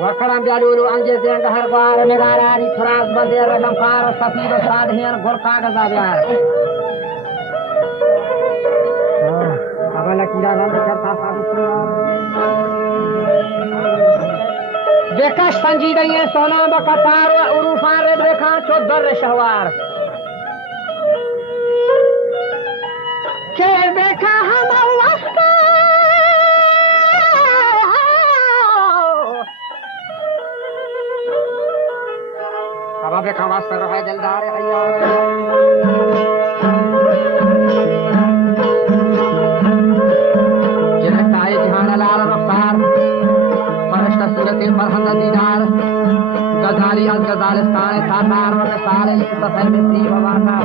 Wakaram jalulu anje zeng harbar megarari thuras bandir lamkar safir sadhiyan golka gazabyar abala kira ran karta sabitra Dekash sanjidaniye sona bakatar wa urufan red rekha chodar shahwar ke dekha hum wasta अब एक आवाज कर रहा है दिलदार अय्यार जिनताए जहान लाल रफ्तार फरिश्ता सूरत फरहंद दीदार गजाली अल गजालिस्तान तातार व साले सफर में सी ववासा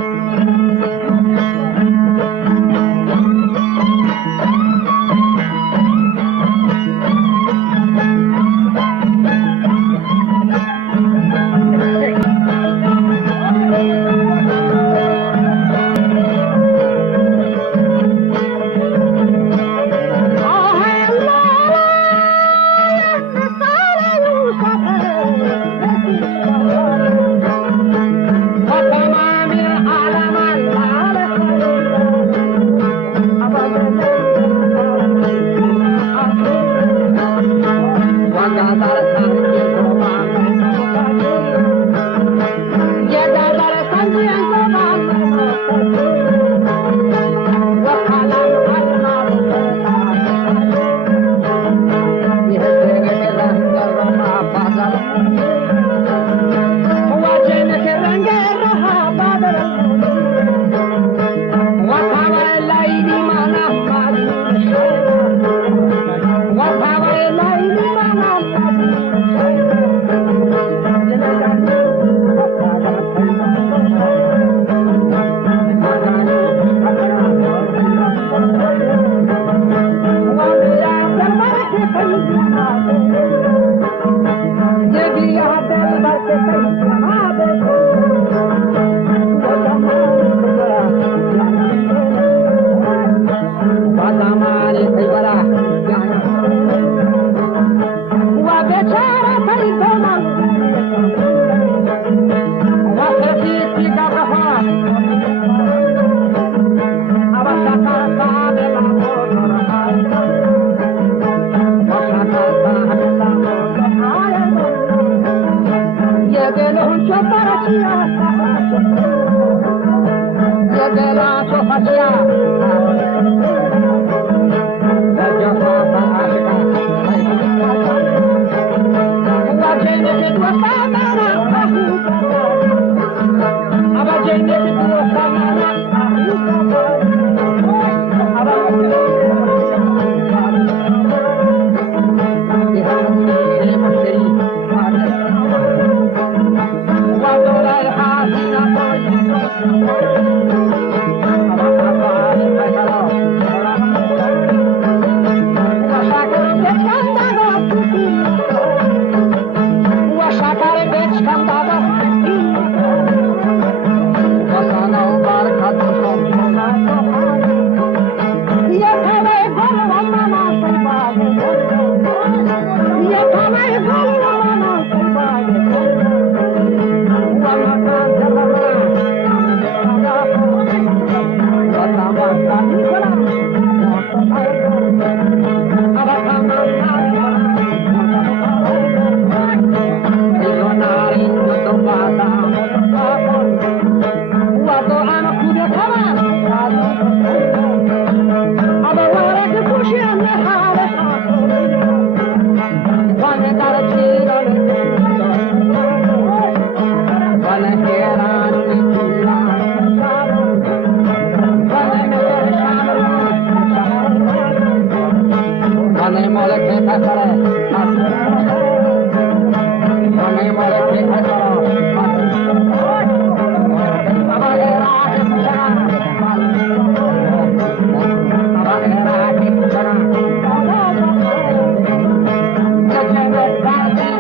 Thank you.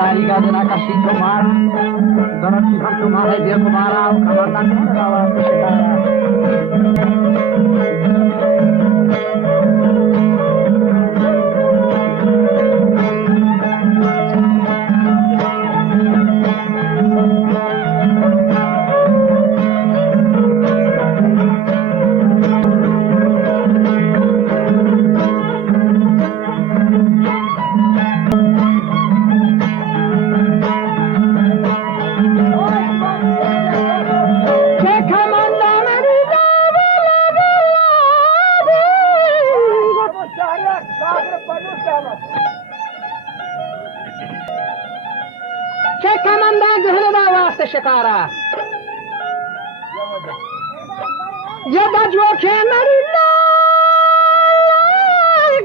गदारी का जना कशी चुमार दरक हम तुम्हारे दिल कुमारा कमाता नहीं लगावा शिकारा ये बजो के मेरी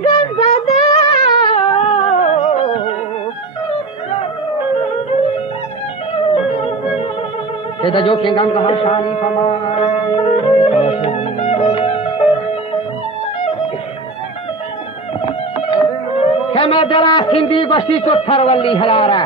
गंगा ये बजो के गंगा शानी पमा के मैं दरा हिंदी बस्ती तो थरवली हरारा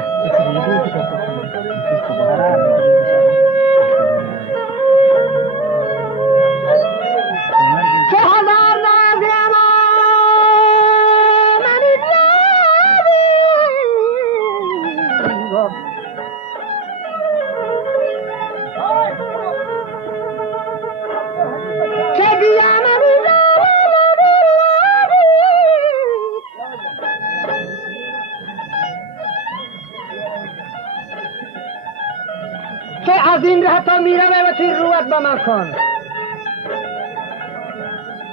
दिन रहता मीरा में वथी रुआत बमाखन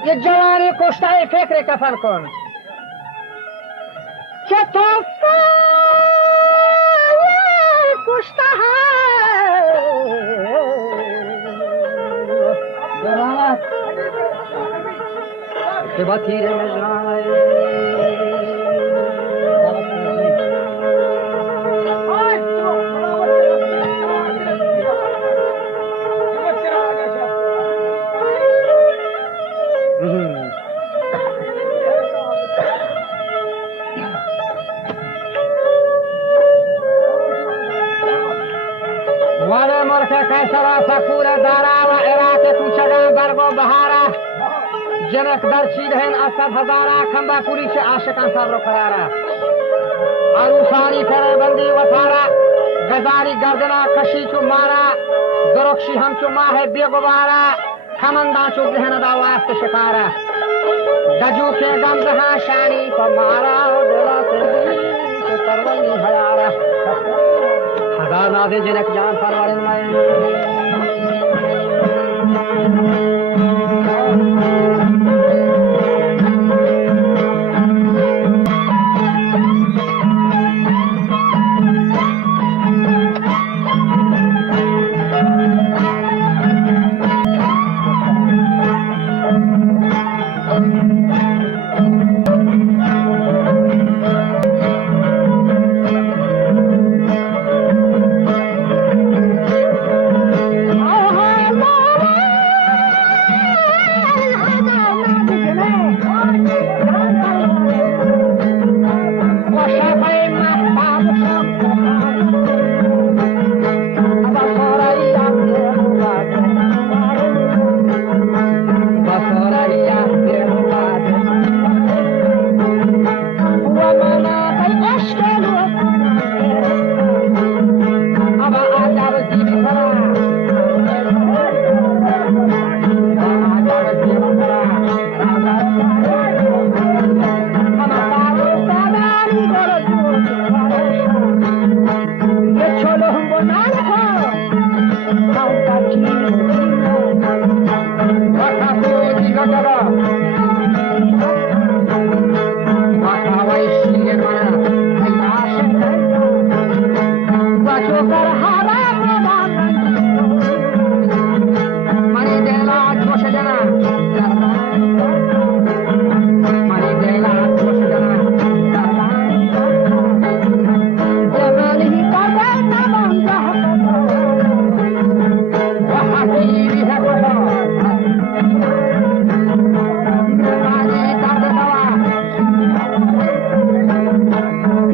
ये जवाने कोष्टा है फेकरे कफन कौन क्या तो कोष्टा है जवान ये बात ही रे में जाए पूरा दारा इराक कुशगा बरगो बहारा जनक दर्शी रहन असद हजारा खंबापुरी से आशिकां साबरो करारा अरुसारी फेरे बंदी वसारा गजारी गर्दना कशी चु मारा दरक्षी हम चु माहे बेगवारा खमंदा चु गहन दावास्त शिकारा दजू के गंदहा शानी पमारा दिला से तरवली हयारा हजार नादे जनक जान परवारिन माए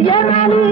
ये माली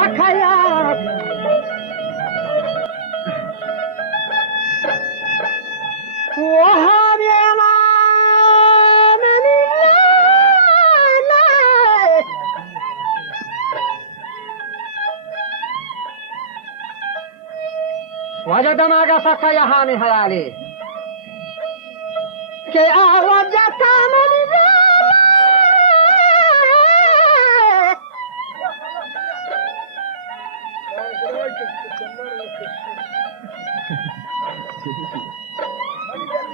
سخيات وهذه من الله وجد ما قصك يا هاني هيالي كي أوجدت من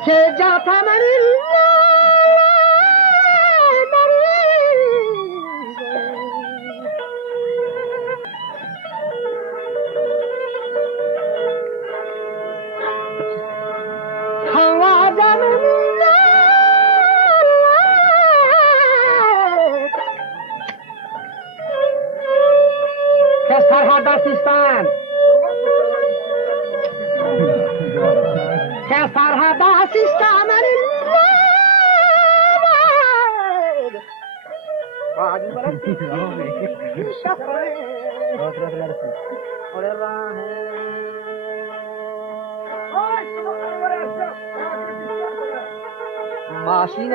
كي جات من सरहद सिस्तान क्या सरहद सिस्तान माशीन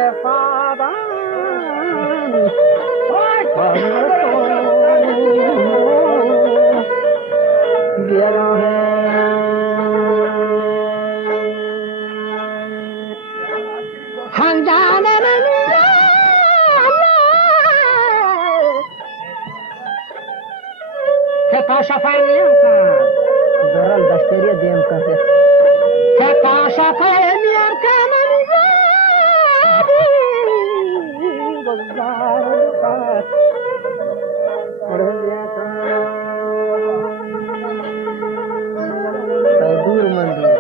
हम जाने كتاشا فاينيام كان درال دشتري ديم كان كتاشا فاينيام كان دور مندي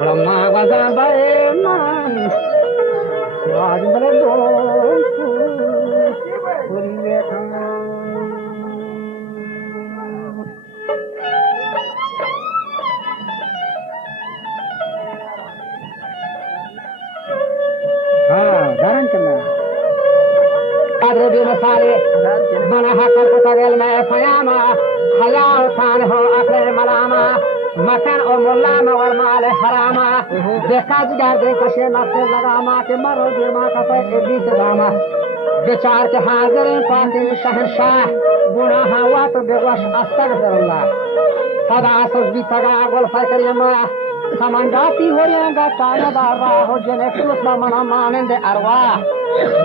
لما غزا بايمان راج بلدو دارن كنا أدري بمثالي من حقل قتل ما فياما خيال ثانه أكل ملاما مكان أمولاما ورمال حراما بكاز دار دے کشے نفس لگاما کہ مرو دیما کفے ابلیس داما بچار کے حاضر پاکن شہنشاہ گناہ ہوا تو بغوش استغفر اللہ خدا اسس بھی تگا گل فکر یما سمنداتی ہو رہے گا تانا دارا ہو جنے کلس منا مانند ارواح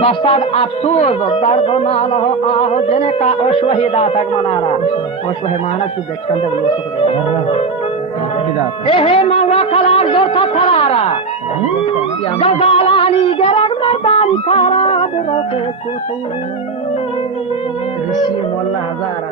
بستاد افسوس درد و نال ہو آہو جنے کا اوشوہی داتک منارا اوشوہی مانا چو دیکھتن دے بلوسو کو ايه ما وكلار زورتا ترارا غزالاني جرق مرداني كارا بروكي كوسي رشي مولا هزارا